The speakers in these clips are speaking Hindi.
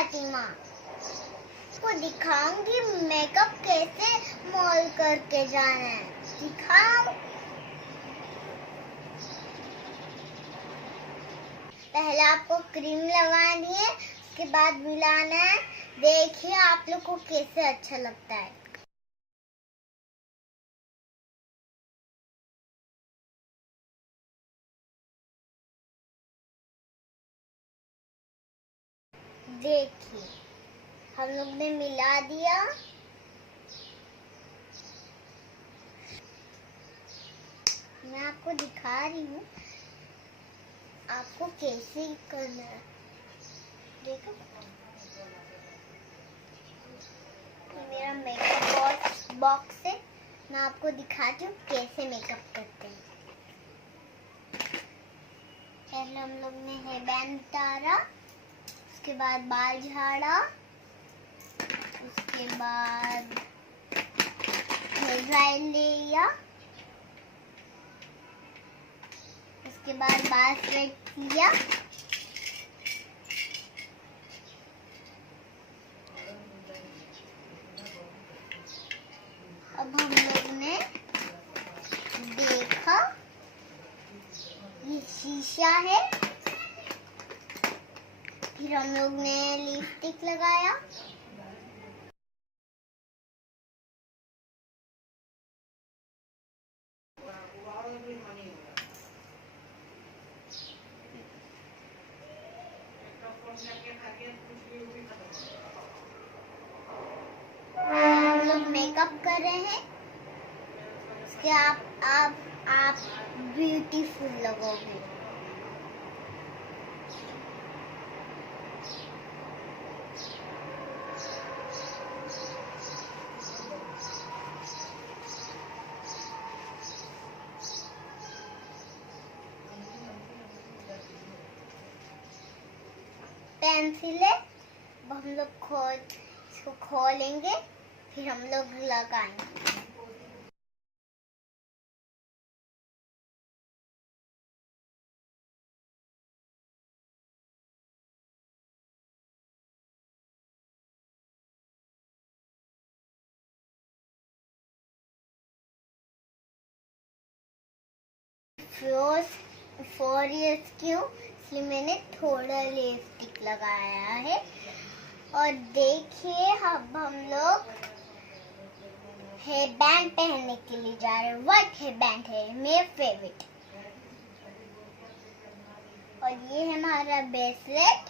फातिमा को दिखाऊंगी मेकअप कैसे मॉल करके जाना है। दिखाऊं? पहले आपको क्रीम लगानी है, उसके बाद मिलाना है। देखिए आप लोग को कैसे अच्छा लगता है। देखिए हम लोग ने मिला दिया। मैं आपको दिखा रही हूँ आपको कैसे करना है। देखो मेरा मेकअप बॉक्स है, मैं आपको दिखाती हूँ कैसे मेकअप करते हैं। पहले हम लोग ने हेयर बैंड उतारा, उसके बाद बाल झाड़ा, उसके बाद हेयर ड्रायर लिया, उसके बाद बाल स्ट्रेट किया। अब हम लोग ने देखा ये शीशा है, फिर हम लोग ने लिपस्टिक लगाया। हम लोग मेकअप कर रहे हैं, इसके आप ब्यूटीफुल लगोगे। पेंसिल है, अब हम लोग इसको खोलेंगे, फिर हम लोग लगाएंगे। फोर इयर्स क्यों, इसलिए मैंने थोड़ा लिपस्टिक लगाया है। और देखिए अब हम लोग हेयर बैंड पहनने के लिए जा रहे हैं। व्हाइट हेयर बैंड है मेरा फेवरेट। और ये है हमारा ब्रेसलेट।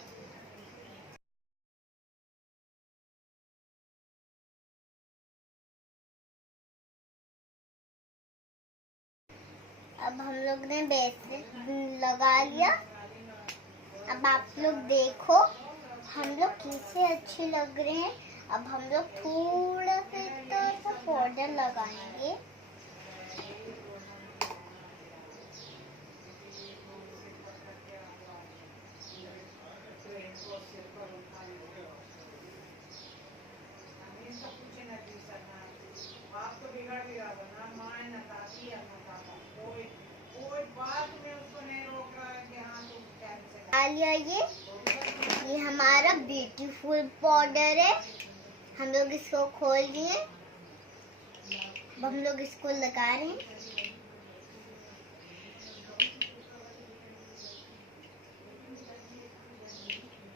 अब हम लोग ने ब्रेसलेट लगा लिया। अब आप लोग देखो हम लोग कैसे अच्छे लग रहे हैं। अब हम लोग थोड़ा सा पाउडर लगाएंगे। ये हमारा ब्यूटीफुल पाउडर है। हम लोग इसको खोल दिए, अब हम लोग इसको लगा रहे हैं।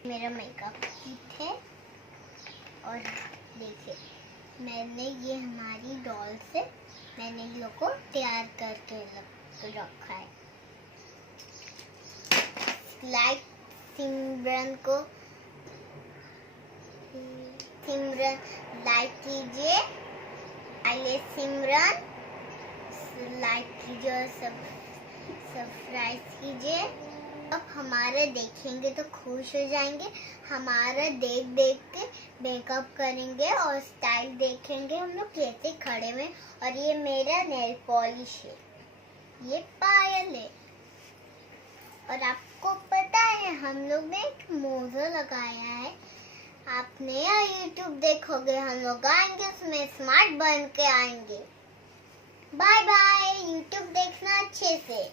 मेरा मेकअप किट है और देखिए मैंने ये हमारी डॉल से मैंने इन लोग को तैयार करके रखा है। लाइक सिमरन लाइक कीजिए, आइए सिमरन लाइक कीजिए और सब्सक्राइब कीजिए। अब हमारे देखेंगे तो खुश हो जाएंगे। हमारा देख के मेकअप करेंगे और स्टाइल देखेंगे हम लोग कैसे खड़े में। और ये मेरा नेल पॉलिश है, ये पायल है। और आपको पता है हम लोग ने एक मोजा लगाया है। आप नया YouTube देखोगे, हम लोग आएंगे उसमें स्मार्ट बन के आएंगे। Bye bye. YouTube देखना अच्छे से।